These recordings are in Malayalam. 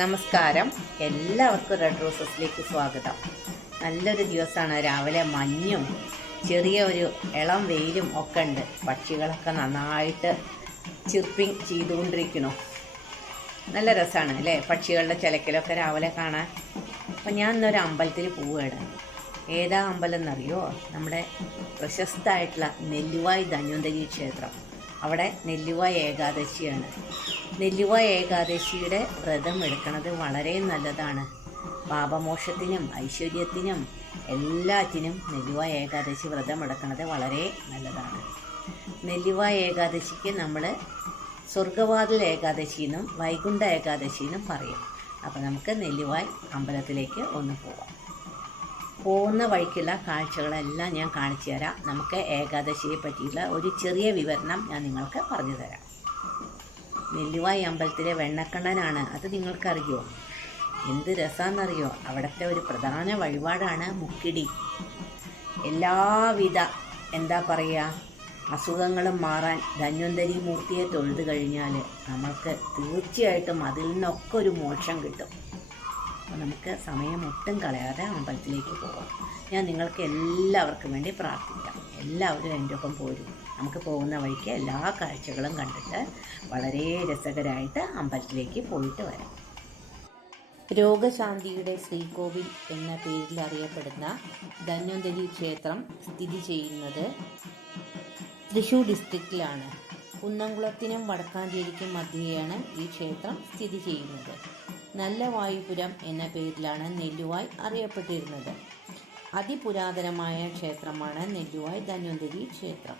നമസ്കാരം. എല്ലാവർക്കും റെഡ് റോസസിലേക്ക് സ്വാഗതം. നല്ലൊരു ദിവസമാണ്. രാവിലെ മഞ്ഞും ചെറിയ ഒരു ഇളം വെയിലും ഒക്കെ ഉണ്ട്. പക്ഷികളൊക്കെ നന്നായിട്ട് ചിർപ്പിങ് ചെയ്തുകൊണ്ടിരിക്കണു നല്ല രസമാണ് അല്ലേ? പക്ഷികളുടെ ചിലക്കിലൊക്കെ രാവിലെ കാണാൻ. അപ്പം ഞാൻ ഇന്നൊരു അമ്പലത്തിൽ പോവുകയാണ്. ഏതാ അമ്പലം എന്നറിയോ? നമ്മുടെ പ്രശസ്തമായിട്ടുള്ള നെല്ലുവായി ധന്വന്തരി ക്ഷേത്രം. അവിടെ നെല്ലുവ ഏകാദശിയാണ്. നെല്ലുവ ഏകാദശിയുടെ വ്രതം എടുക്കുന്നത് വളരെ നല്ലതാണ്. പാപമോക്ഷത്തിനും ഐശ്വര്യത്തിനും എല്ലാറ്റിനും നെല്ലുവ ഏകാദശി വ്രതം എടുക്കുന്നത് വളരെ നല്ലതാണ്. നെല്ലുവ ഏകാദശിക്ക് നമ്മൾ സ്വർഗവാതിൽ ഏകാദശി എന്നും വൈകുണ്ഠ ഏകാദശി എന്നും പറയും. അപ്പോൾ നമുക്ക് നെല്ലുവായ് അമ്പലത്തിലേക്ക് ഒന്ന് പോവാം. പോകുന്ന വഴിക്കുള്ള കാഴ്ചകളെല്ലാം ഞാൻ കാണിച്ചു തരാം. നമുക്ക് ഏകാദശിയെ പറ്റിയുള്ള ഒരു ചെറിയ വിവരണം ഞാൻ നിങ്ങൾക്ക് പറഞ്ഞു തരാം. നെല്ലുവായി അമ്പലത്തിലെ വെണ്ണക്കണ്ണനാണ്. അത് നിങ്ങൾക്കറിയോ? എന്ത് രസമെന്നറിയോ അവിടുത്തെ ഒരു പ്രധാന വഴിപാടാണ് മുക്കിടി. എല്ലാവിധ എന്താ പറയുക അസുഖങ്ങളും മാറാൻ ധന്വന്തരി മൂർത്തിയെ തൊഴുത് കഴിഞ്ഞാൽ നമ്മൾക്ക് തീർച്ചയായിട്ടും അതിൽ നിന്നൊക്കെ ഒരു മോക്ഷം കിട്ടും. അപ്പോൾ നമുക്ക് സമയം ഒട്ടും കളയാതെ അമ്പലത്തിലേക്ക് പോകാം ഞാൻ നിങ്ങൾക്ക് എല്ലാവർക്കും വേണ്ടി പ്രാർത്ഥിക്കാം. എല്ലാവരും എന്റെ ഒപ്പം പോരും. നമുക്ക് പോകുന്ന വഴിക്ക് എല്ലാ കാഴ്ചകളും കണ്ടിട്ട് വളരെ രസകരമായിട്ട് അമ്പലത്തിലേക്ക് പോയിട്ട് വരാം. രോഗശാന്തിയുടെ ശ്രീകോവിൽ എന്ന പേരിൽ അറിയപ്പെടുന്ന ധന്വന്തരി ക്ഷേത്രം സ്ഥിതി ചെയ്യുന്നത് തൃശ്ശൂർ ഡിസ്ട്രിക്റ്റിലാണ്. കുന്നംകുളത്തിനും വടക്കാഞ്ചേരിക്കും മധ്യേയാണ് ഈ ക്ഷേത്രം സ്ഥിതി ചെയ്യുന്നത്. നല്ല വായുപുരം എന്ന പേരിലാണ് നെല്ലുവായ് അറിയപ്പെട്ടിരുന്നത്. അതിപുരാതനമായ ക്ഷേത്രമാണ് നെല്ലുവായ് ധന്വന്തരി ക്ഷേത്രം.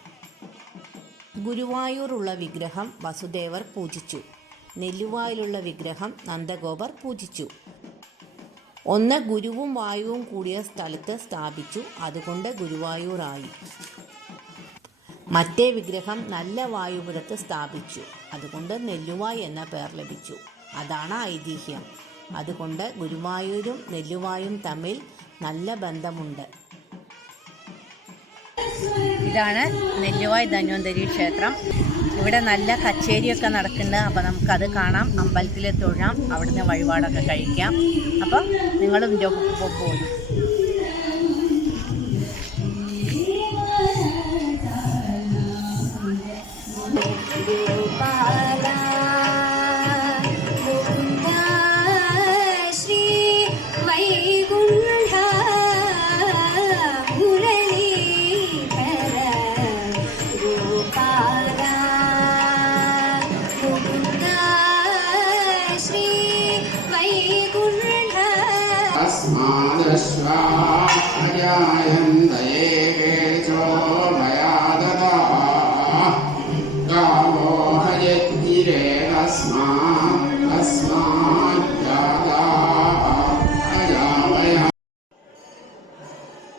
ഗുരുവായൂരുള്ള വിഗ്രഹം വസുദേവർ പൂജിച്ചു. നെല്ലുവായിലുള്ള വിഗ്രഹം നന്ദഗോപർ പൂജിച്ചു. ഒന്ന് ഗുരുവും വായുവും കൂടിയ സ്ഥലത്ത് സ്ഥാപിച്ചു. അതുകൊണ്ട് ഗുരുവായൂറായി മറ്റേ വിഗ്രഹം നല്ല വായുപുരത്ത് സ്ഥാപിച്ചു. അതുകൊണ്ട് നെല്ലുവായ് എന്ന പേർ ലഭിച്ചു. അതാണ് ഐതിഹ്യം. അതുകൊണ്ട് ഗുരുവായൂരും നെല്ലുവായും തമ്മിൽ നല്ല ബന്ധമുണ്ട്. ഇതാണ് നെല്ലുവായ് ധന്വന്തരി ക്ഷേത്രം. ഇവിടെ നല്ല കച്ചേരിയൊക്കെ നടക്കുന്നുണ്ട്. അപ്പോൾ നമുക്കത് കാണാം. അമ്പലത്തിൽ തൊഴാം. അവിടുന്ന് വഴിപാടൊക്കെ കഴിക്കാം. അപ്പം നിങ്ങളും എന്റെ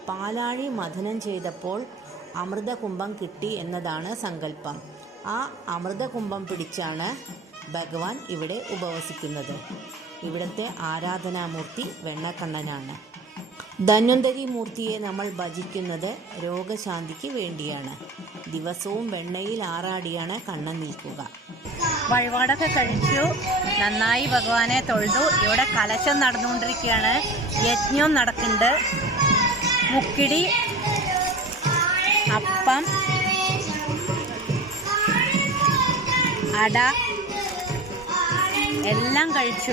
പാലാഴി മഥനം ചെയ്തപ്പോൾ അമൃതകുംഭം കിട്ടി എന്നതാണ് സങ്കല്പം. ആ അമൃതകുംഭം പിടിച്ചാണ് ഭഗവാൻ ഇവിടെ ഉപവസിക്കുന്നത്. ഇവിടുത്തെ ആരാധനാമൂർത്തി വെണ്ണക്കണ്ണനാണ്. ധന്വന്തരി മൂർത്തിയെ നമ്മൾ ഭജിക്കുന്നത് രോഗശാന്തിക്ക് വേണ്ടിയാണ്. ദിവസവും വെണ്ണയിൽ ആറാടിയാണ് കണ്ണൻ നിൽക്കുക. വഴിപാടൊക്കെ കഴിച്ചു. നന്നായി ഭഗവാനെ തൊഴുതു. ഇവിടെ കലശം നടന്നുകൊണ്ടിരിക്കുകയാണ്. യജ്ഞം നടക്കുന്നുണ്ട്. മുക്കിടി അപ്പം അട എല്ലാം കഴിച്ചു.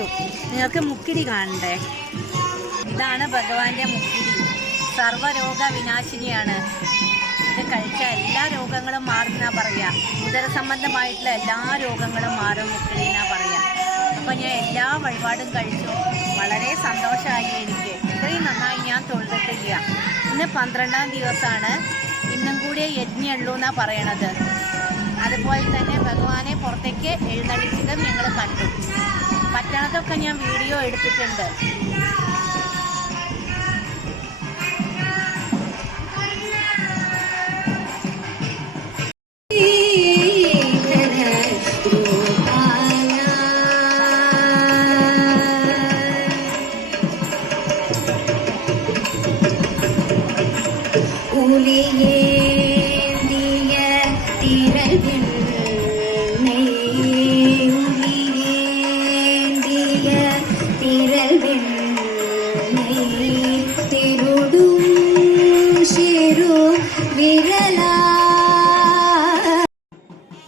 നിങ്ങൾക്ക് മുക്കിരി കാണണ്ടേ? ഇതാണ് ഭഗവാന്റെ മുക്കിരി. സർവരോഗ വിനാശിനിയാണ്. ഇത് കഴിച്ച എല്ലാ രോഗങ്ങളും മാറുന്നാ പറയാ. ഉദര സംബന്ധമായിട്ടുള്ള എല്ലാ രോഗങ്ങളും മാറും മുക്കിരി എന്നാ പറയാ. അപ്പോൾ ഞാൻ എല്ലാ വഴിപാടും കഴിച്ചു. വളരെ സന്തോഷമായി എനിക്ക്. ഇത്രയും നന്നായി ഞാൻ തൊഴുതിട്ടില്ല. ഇന്ന് പന്ത്രണ്ടാം ദിവസമാണ് ഇന്നും കൂടിയേ യജ്ഞമുള്ളൂ എന്നാ പറയണത്. അതുപോലെ തന്നെ ഭഗവാനെ പുറത്തേക്ക് എഴുന്നള്ളിച്ചതും ഞങ്ങൾ കണ്ടു. പറ്റണതൊക്കെ ഞാൻ വീഡിയോ എടുത്തിട്ടുണ്ട്.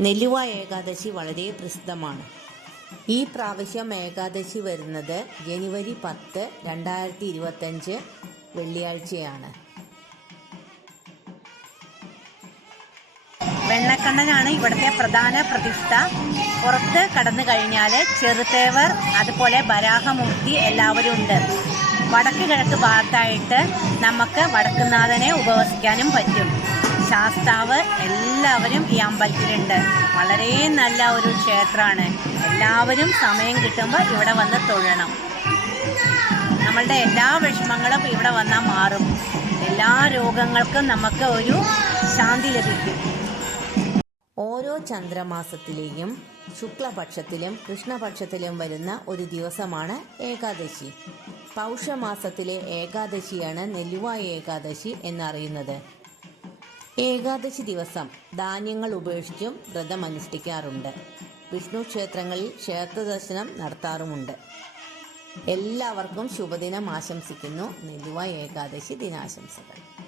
നെല്ലുവ ഏകാദശി വളരെ പ്രസിദ്ധമാണ്. ഈ പ്രാവശ്യം ഏകാദശി വരുന്നത് ജനുവരി പത്ത് രണ്ടായിരത്തി ഇരുപത്തഞ്ച് വെള്ളിയാഴ്ചയാണ്. വെണ്ണക്കണ്ണനാണ് ഇവിടുത്തെ പ്രധാന പ്രതിഷ്ഠ. പുറത്ത് കടന്നു കഴിഞ്ഞാൽ ചെറുതേവർ അതുപോലെ ബരാഹമൂർത്തി എല്ലാവരും ഉണ്ട്. വടക്ക് കിഴക്ക് ഭാഗത്തായിട്ട് നമുക്ക് വടക്കുനാഥനെ ഉപവസിക്കാനും പറ്റും. ശാസ്താവ് എല്ലാവരും ഈ അമ്പലത്തിലുണ്ട്. വളരെ നല്ല ഒരു ക്ഷേത്രമാണ്. എല്ലാവരും സമയം കിട്ടുമ്പോൾ ഇവിടെ വന്ന് തൊഴണം. നമ്മളുടെ എല്ലാ വിഷമങ്ങളും ഇവിടെ വന്നാൽ മാറും. എല്ലാ രോഗങ്ങൾക്കും നമുക്ക് ഒരു ശാന്തി ലഭിക്കും. ഓരോ ചന്ദ്രമാസത്തിലെയും ശുക്ലപക്ഷത്തിലും കൃഷ്ണപക്ഷത്തിലും വരുന്ന ഒരു ദിവസമാണ് ഏകാദശി. പൗഷമാസത്തിലെ ഏകാദശിയാണ് നെല്ലുവായ ഏകാദശി എന്നറിയുന്നത്. ഏകാദശി ദിവസം ധാന്യങ്ങൾ ഉപേക്ഷിച്ചും വ്രതം അനുഷ്ഠിക്കാറുണ്ട്. വിഷ്ണു ക്ഷേത്രങ്ങളിൽ ക്ഷേത്ര ദർശനം നടത്താറുമുണ്ട്. എല്ലാവർക്കും ശുഭദിനം ആശംസിക്കുന്നു. നെല്ലുവ ഏകാദശി ദിനാശംസകൾ.